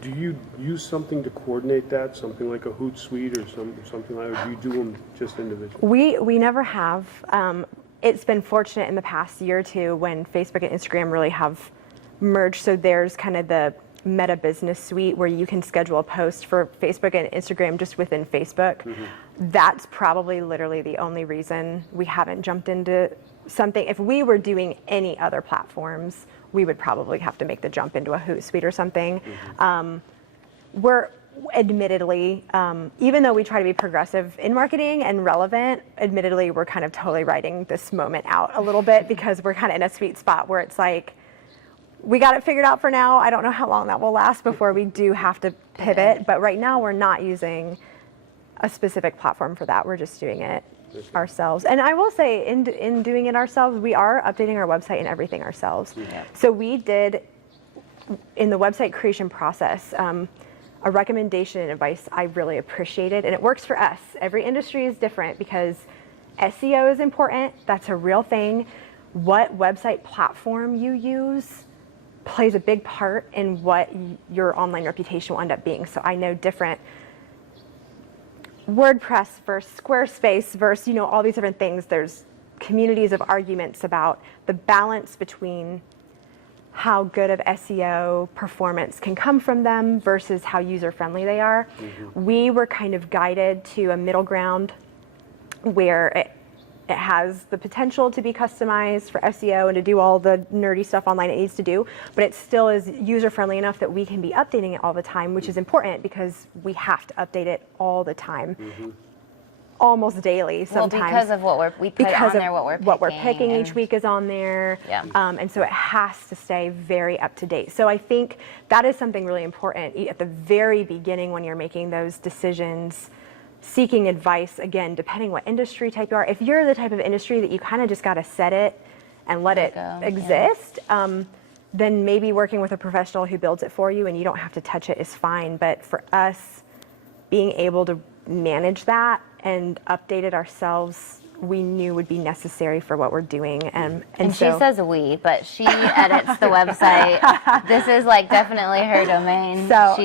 Do you use something to coordinate that, something like a Hootsuite or something like that, or do you do them just individually? We never have. It's been fortunate in the past year or two when Facebook and Instagram really have merged. So there's kind of the Meta Business Suite where you can schedule a post for Facebook and Instagram just within Facebook. Mm-hmm. That's probably literally the only reason we haven't jumped into something. If we were doing any other platforms, we would probably have to make the jump into a Hootsuite or something. Mm-hmm. We're admittedly, even though we try to be progressive in marketing and relevant, admittedly, we're kind of totally writing this moment out a little bit because we're kind of in a sweet spot where it's like, we got it figured out for now. I don't know how long that will last before we do have to pivot, but right now we're not using a specific platform for that. We're just doing it ourselves. And I will say, in doing it ourselves, we are updating our website and everything ourselves. Yeah. So we did, in the website creation process, a recommendation and advice I really appreciated, and it works for us. Every industry is different because SEO is important. That's a real thing. What website platform you use plays a big part in what your online reputation will end up being. So I know different WordPress versus Squarespace versus, all these different things. There's communities of arguments about the balance between how good of SEO performance can come from them versus how user-friendly they are. Mm-hmm. We were kind of guided to a middle ground where it has the potential to be customized for SEO and to do all the nerdy stuff online it needs to do, but it still is user-friendly enough that we can be updating it all the time, which is important because we have to update it all the time. Mm-hmm. Almost daily sometimes. Well, because of what we put on there, what we're picking each week is on there. Yeah. And so it has to stay very up to date. So I think that is something really important at the very beginning when you're making those decisions, seeking advice, again, depending what industry type you are. If you're the type of industry that you kind of just got to set it and let it exist, then maybe working with a professional who builds it for you and you don't have to touch it is fine. But for us, being able to manage that and update it ourselves, we knew would be necessary for what we're doing. And so, she says we, but she edits the website. This is definitely her domain. So,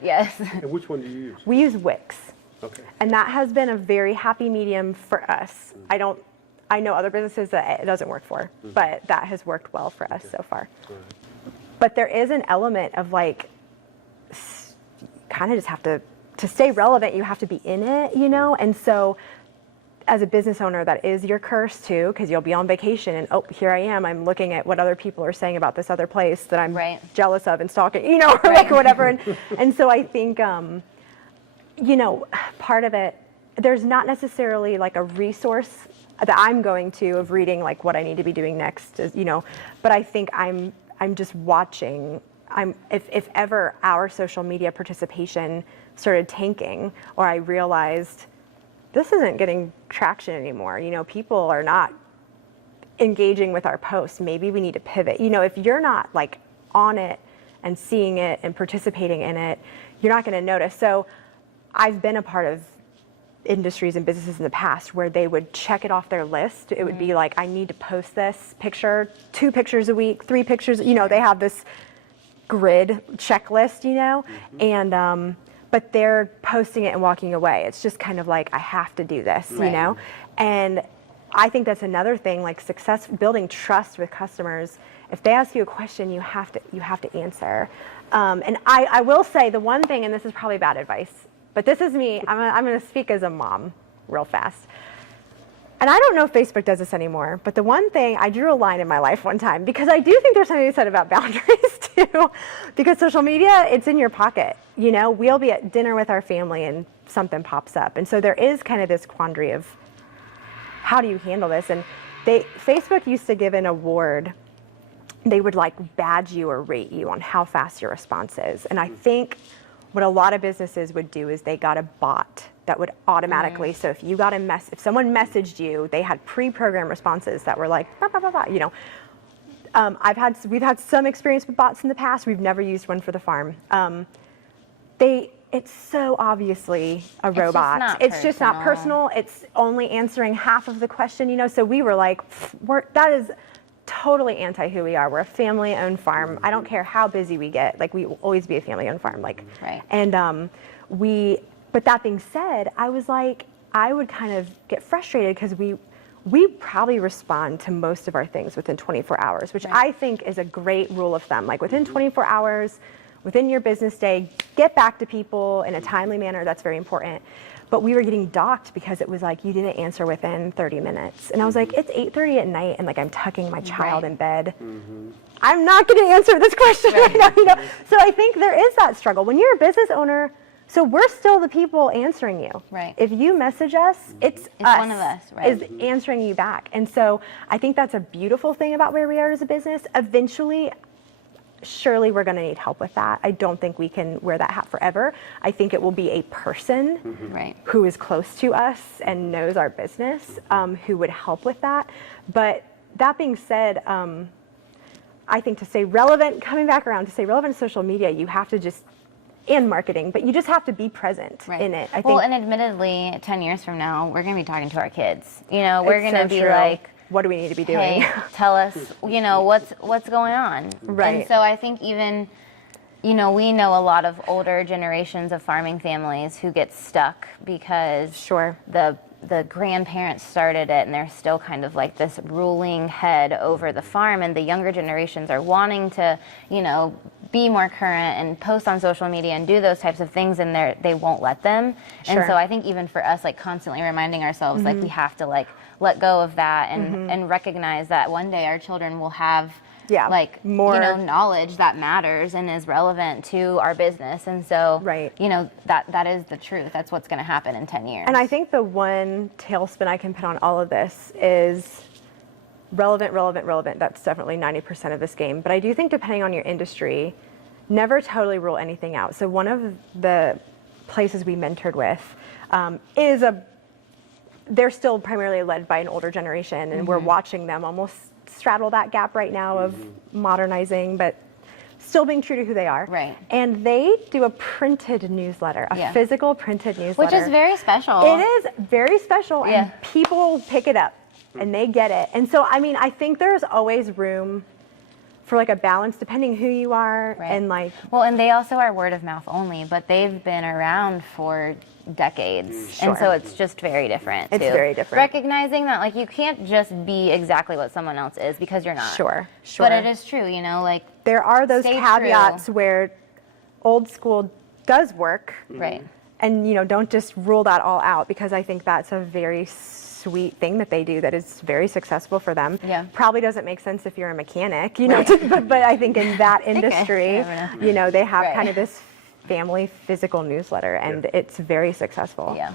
yes. And which one do you use? We use Wix. Okay. And that has been a very happy medium for us. Mm-hmm. I know other businesses that it doesn't work for, mm-hmm. but that has worked well for us so far. Right. But there is an element of kind of just have to stay relevant, you have to be in it, And so as a business owner, that is your curse too, because you'll be on vacation and, here I am, I'm looking at what other people are saying about this other place that I'm jealous of and stalking, or whatever. And so I think, part of it, there's not necessarily a resource that I'm going to of reading what I need to be doing next, but I think I'm just watching. If ever our social media participation started tanking, or I realized this isn't getting traction anymore, people are not engaging with our posts, maybe we need to pivot. If you're not on it and seeing it and participating in it, you're not going to notice. So I've been a part of industries and businesses in the past where they would check it off their list. It would be I need to post this picture, 2 pictures a week, 3 pictures, they have this grid checklist, mm-hmm. and but they're posting it and walking away. It's just kind of I have to do this, and I think that's another thing, success, building trust with customers. If they ask you a question, you have to answer. And I will say the one thing, and this is probably bad advice, but this is me. I'm going to speak as a mom real fast. And I don't know if Facebook does this anymore, but the one thing, I drew a line in my life one time, because I do think there's something to be said about boundaries too, because social media, it's in your pocket. We'll be at dinner with our family and something pops up. And so there is kind of this quandary of how do you handle this? And Facebook used to give an award. They would badge you or rate you on how fast your response is. And I think what a lot of businesses would do is they got a bot that would automatically, so if you got if someone messaged you, they had pre-programmed responses that were bah, bah, bah, bah, we've had some experience with bots in the past. We've never used one for the farm. It's so obviously a robot. It's just not personal. It's only answering half of the question, So we were that is totally anti who we are. We're a family-owned farm. I don't care how busy we get. Like, we will always be a family-owned farm. Like, Right. And but that being said, I was like, I would kind of get frustrated because we probably respond to most of our things within 24 hours, which I think is a great rule of thumb. Like, within 24 hours, within your business day, get back to people in a timely manner. That's very important. But we were getting docked because it was like, you didn't answer within 30 minutes. And I was like, it's 8:30 at night, and like, I'm tucking my child in bed. I'm not going to answer this question right now, you know? So I think there is that struggle. When you're a business owner, so we're still the people answering you. Right. If you message us, it's us one of us, right. is answering you back. And so I think that's a beautiful thing about where we are as a business. Eventually, surely we're going to need help with that. I don't think we can wear that hat forever. I think it will be a person Right. who is close to us and knows our business who would help with that. But that being said, I think to stay relevant, coming back around to stay relevant in social media, you have to just, and marketing, but you just have to be present in it. I think. Well, and admittedly, 10 years from now, we're going to be talking to our kids. You know, we're It's going to so be true. like, what do we need to be doing? hey, tell us, you know, what's going on. Right. And so I think even, you know, we know a lot of older generations of farming families who get stuck because Sure. the grandparents started it and they're still kind of like this ruling head over the farm, and the younger generations are wanting to, you know, be more current and post on social media and do those types of things, and they won't let them. Sure. And so I think even for us, like, constantly reminding ourselves like we have to like let go of that and recognize that one day our children will have like more, you know, knowledge that matters and is relevant to our business. And so you know, that is the truth. That's what's going to happen in 10 years. And I think the one tailspin I can put on all of this is relevant. That's definitely 90% of this game. But I do think, depending on your industry, never totally rule anything out. So one of the places we mentored with they're still primarily led by an older generation, and we're watching them almost straddle that gap right now of modernizing, but still being true to who they are. Right. And they do a printed newsletter, a physical printed newsletter. Which is very special. It is very special, and people pick it up and they get it. And so, I mean, I think there's always room for like a balance depending who you are and like. Well, and they also are word of mouth only, but they've been around for decades. And so it's just very different It's too. very different. Recognizing that, like, you can't just be exactly what someone else is, because you're not. Sure. But it is true, you know, like, there are those stay caveats true. where old school does work. Right. And, you know, don't just rule that all out, because I think that's a very sweet thing that they do that is very successful for them. Yeah. Probably doesn't make sense if you're a mechanic, you know, but I think in that industry, you know, they have kind of this family physical newsletter, and it's very successful. Yeah.